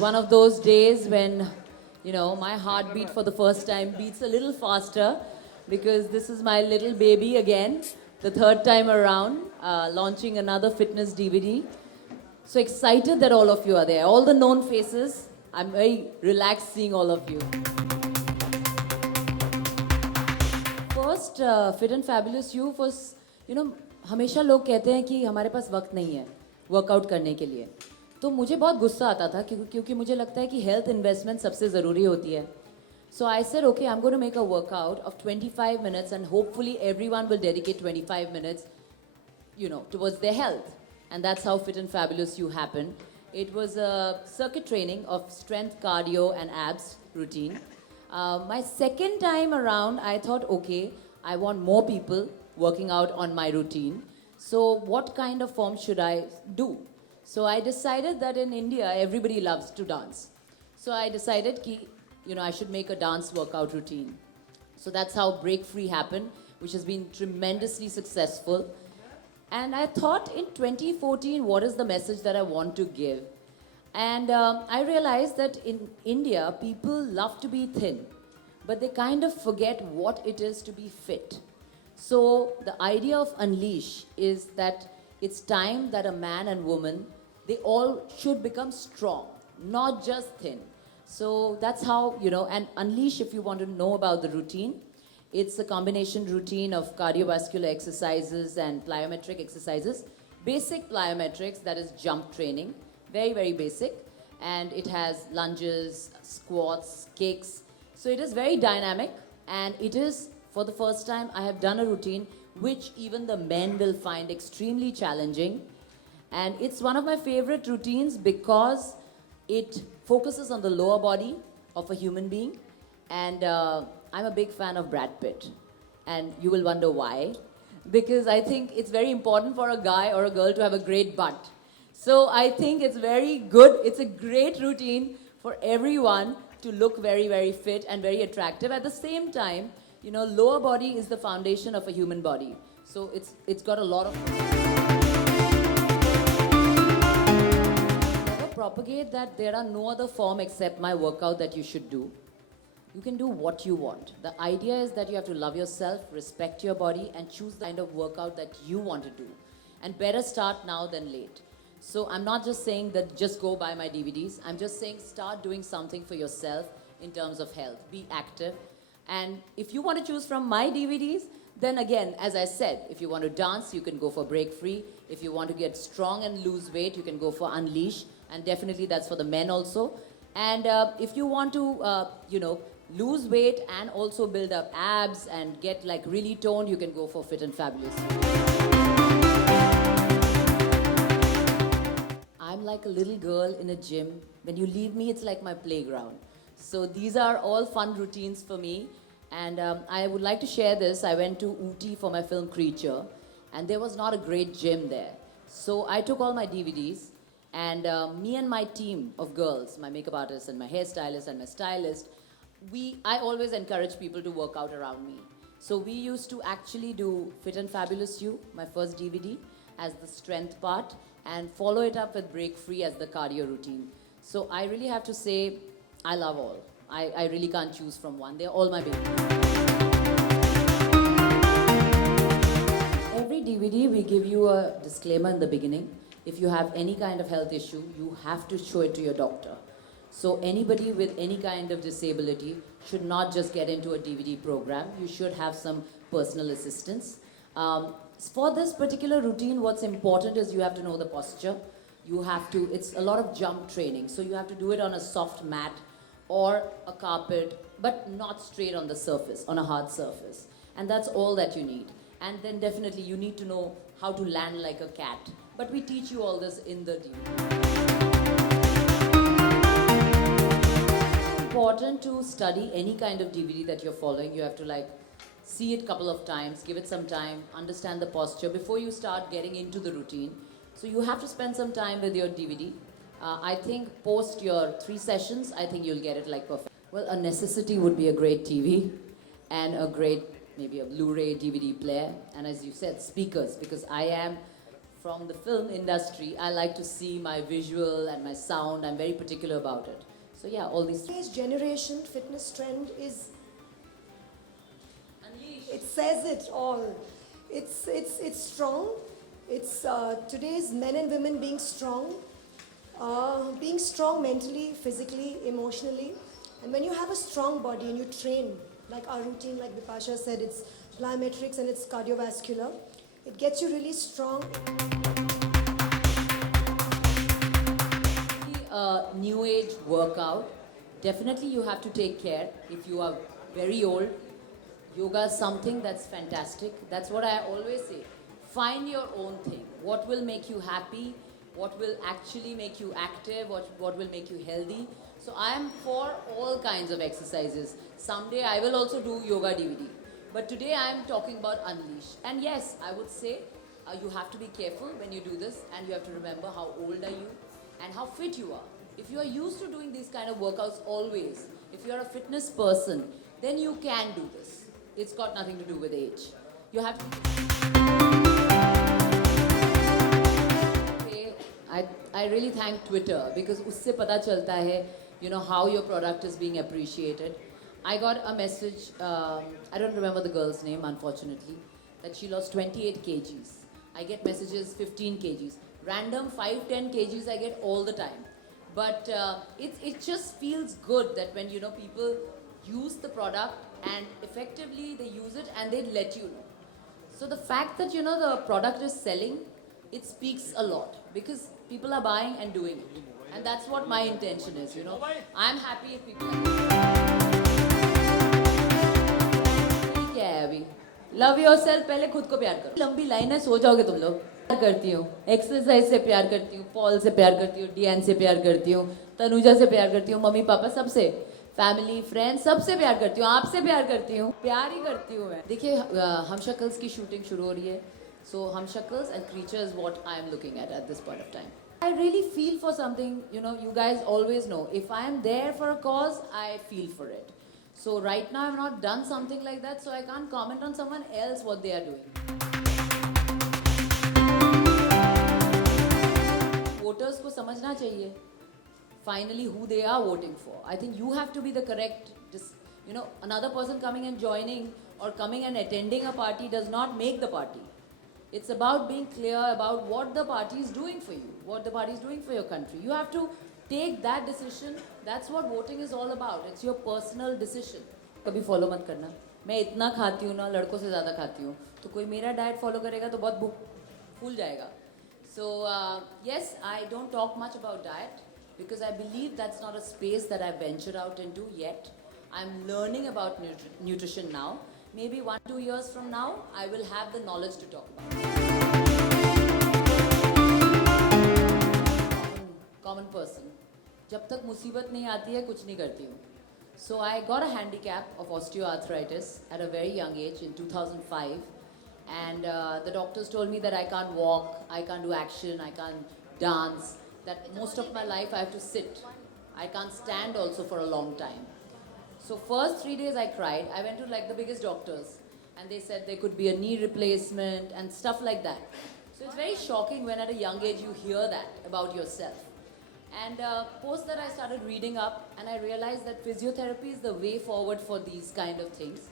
one of those days when, my heartbeat for the first time beats a little faster because this is my little baby again, the third time around, launching another fitness DVD. So excited that all of you are there. All the known faces. I'm very relaxed seeing all of you. First, Fit and Fabulous You was, हमेशा लोग कहते हैं कि हमारे पास वक्त नहीं है workout करने के लिए. तो मुझे बहुत गुस्सा आता था क्योंकि मुझे लगता है कि हेल्थ इन्वेस्टमेंट सबसे ज़रूरी होती है. So I said, okay, I'm going to make a workout of 25 minutes and hopefully everyone will dedicate 25 minutes, towards their health. And that's how Fit and Fabulous You happened. It was a circuit training of strength, cardio and abs routine. My second time around, I thought, okay, I want more people working out on my routine. So what kind of form should I do? So I decided that in India, everybody loves to dance. So I decided ki, I should make a dance workout routine. So that's how Break Free happened, which has been tremendously successful. And I thought in 2014, what is the message that I want to give? And I realized that in India, people love to be thin, but they kind of forget what it is to be fit. So the idea of Unleash is that it's time that a man and woman, they all should become strong, not just thin. So that's how, and Unleash, if you want to know about the routine, it's a combination routine of cardiovascular exercises and plyometric exercises. Basic plyometrics, that is jump training, very, very basic. And it has lunges, squats, kicks. So it is very dynamic, and it is, for the first time, I have done a routine which even the men will find extremely challenging. And it's one of my favorite routines because it focuses on the lower body of a human being. And I'm a big fan of Brad Pitt. And you will wonder why. Because I think it's very important for a guy or a girl to have a great butt. So I think it's very good. It's a great routine for everyone to look very, very fit and very attractive. At the same time, lower body is the foundation of a human body. So it's got a lot of... propagate that there are no other form except my workout that you should do. You can do what you want. The idea is that you have to love yourself, respect your body, and choose the kind of workout that you want to do. And better start now than late. So I'm not just saying that just go buy my DVDs. I'm just saying start doing something for yourself in terms of health. Be active. And if you want to choose from my DVDs, then again, as I said, if you want to dance, you can go for Break Free. If you want to get strong and lose weight, you can go for Unleash. And definitely that's for the men also. And if you want to, lose weight and also build up abs and get like really toned, you can go for Fit and Fabulous. I'm like a little girl in a gym. When you leave me, it's like my playground. So these are all fun routines for me. And I would like to share this. I went to Ooty for my film Creature, and there was not a great gym there. So I took all my DVDs, and me and my team of girls, my makeup artist and my hairstylist and my stylist, I always encourage people to work out around me. So we used to actually do Fit and Fabulous You, my first DVD, as the strength part, and follow it up with Break Free as the cardio routine. So I really have to say, I love all. I really can't choose from one. They're all my babies. Every DVD, we give you a disclaimer in the beginning. If you have any kind of health issue, you have to show it to your doctor. So anybody with any kind of disability should not just get into a DVD program. You should have some personal assistance. For this particular routine, what's important is you have to know the posture. It's a lot of jump training. So you have to do it on a soft mat or a carpet, but not straight on the surface, on a hard surface. And that's all that you need. And then definitely you need to know how to land like a cat. But we teach you all this in the DVD. It's important to study any kind of DVD that you're following. You have to see it a couple of times, give it some time, understand the posture before you start getting into the routine. So you have to spend some time with your DVD. I think post your 3 sessions, I think you'll get it perfect. Well, a necessity would be a great TV and a great, maybe a Blu-ray DVD player. And as you said, speakers, because I am from the film industry, I like to see my visual and my sound. I'm very particular about it. So yeah, all these. Today's generation fitness trend is, Unleash. it says it all. It's strong. It's today's men and women being strong mentally, physically, emotionally. And when you have a strong body and you train, like our routine, like Bipasha said, it's plyometrics and it's cardiovascular. It gets you really strong. New age workout, definitely you have to take care. If you are very old, yoga is something that's fantastic. That's what I always say. Find your own thing. What will make you happy? What will actually make you active? What will make you healthy? So I am for all kinds of exercises. Someday I will also do yoga DVD. But today I am talking about Unleash. And yes, I would say you have to be careful when you do this, and you have to remember how old are you and how fit you are. If you are used to doing these kind of workouts always, if you are a fitness person, then you can do this. It's got nothing to do with age. You have to. I really thank Twitter, because usse pata chalta hai, how your product is being appreciated. I got a message, I don't remember the girl's name unfortunately, that she lost 28 kgs. I get messages 15 kgs. Random 5-10 kgs I get all the time. But it just feels good that when people use the product and effectively they use it and they let you know. So the fact that the product is selling, it speaks a lot, because people are buying and doing it. And that's what my intention is, I'm happy if people ठीक है अभी love yourself, पहले खुद को प्यार करो. लंबी line है, सो जाओगे तुम लोग. प्यार करती हूँ, एक्सरसाइज से प्यार करती हूँ, पॉल से प्यार करती हूँ, डियान से प्यार करती हूँ, तनुजा से प्यार करती हूँ, मम्मी पापा सबसे, फैमिली फ्रेंड्स सबसे प्यार करती हूँ, आपसे प्यार करती हूँ, प्यार ही करती हूँ मैं. देखिए हम शक्ल्स की शूटिंग शुरू हो रही है. So हम शक्ल्स and creatures what I am looking at this point of time. I really feel for something, you guys always know, if I am there for a cause, I feel for it. So right now I've not done something like that, so I can't comment on someone else what they are doing. Voters को समझना चाहिए finally who they are voting for. I think you have to be the correct, another person coming and joining or coming and attending a party does not make the party. It's about being clear about what the party is doing for you, what the party is doing for your country. You have to take that decision. That's what voting is all about. It's your personal decision. कभी follow मत करना. मैं इतना खाती हूँ ना, लड़कों से ज़्यादा खाती हूँ. तो कोई मेरा diet follow करेगा तो बहुत भूख फूल जाएगा. So yes, I don't talk much about diet because I believe that's not a space that I venture out into yet. I'm learning about nutrition now. Maybe 1-2 years from now, I will have the knowledge to talk about it. Common person. जब तक मुसीबत नहीं आती है, कुछ नहीं करती हूँ. So I got a handicap of osteoarthritis at a very young age in 2005. And the doctors told me that I can't walk, I can't do action, I can't dance. That most of my life I have to sit. I can't stand also for a long time. So first 3 days I cried. I went to the biggest doctors and they said there could be a knee replacement and stuff like that. So it's very shocking when at a young age you hear that about yourself. And post that I started reading up and I realized that physiotherapy is the way forward for these kind of things.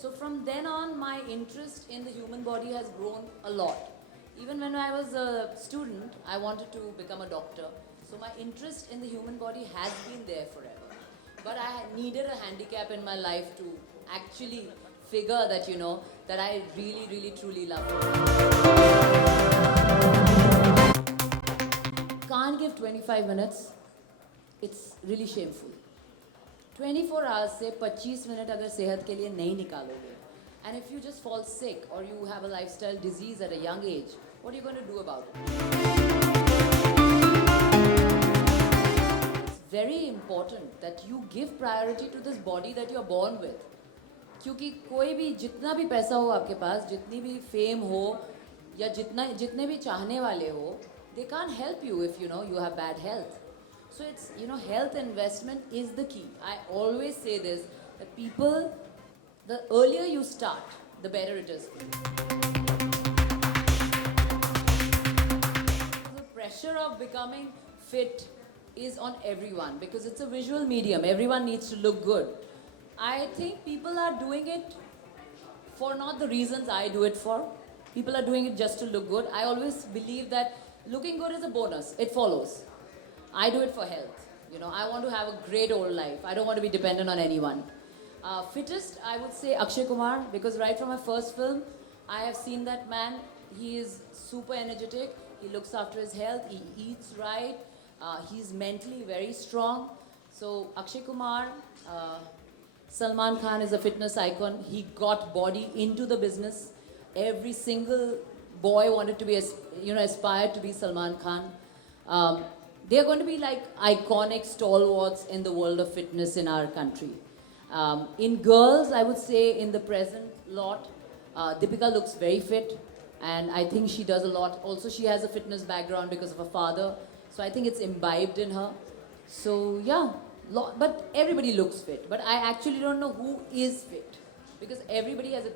So from then on my interest in the human body has grown a lot. Even when I was a student, I wanted to become a doctor. So my interest in the human body has been there forever. But I needed a handicap in my life to actually figure that, that I really, really, truly love it. Can't give 25 minutes. It's really shameful. 24 hours से 25 minute अगर सेहत के लिए नहीं निकालोगे, and if you just fall sick or you have a lifestyle disease at a young age, what are you going to do about it? Very important that you give priority to this body that you are born with. क्योंकि कोई भी जितना भी पैसा हो आपके पास, जितनी भी फेम हो या जितने भी चाहने वाले हो, they can't help you if you have bad health. So it's health investment is the key. I always say this, that people, the earlier you start, the better it is for you. pressure of becoming fit is on everyone because it's a visual medium. Everyone needs to look good. I think people are doing it for not the reasons I do it for. People are doing it just to look good. I always believe that looking good is a bonus. It follows. I do it for health. I want to have a great old life. I don't want to be dependent on anyone. Fittest, I would say Akshay Kumar, because right from my first film, I have seen that man. He is super energetic. He looks after his health. He eats right. He's mentally very strong. So Akshay Kumar, Salman Khan is a fitness icon. He got body into the business. Every single boy wanted to be, aspired to be Salman Khan. They're going to be like iconic stalwarts in the world of fitness in our country. In girls, I would say in the present lot, Deepika looks very fit, and I think she does a lot. Also, she has a fitness background because of her father, so I think it's imbibed in her. So yeah, but everybody looks fit. But I actually don't know who is fit because everybody has a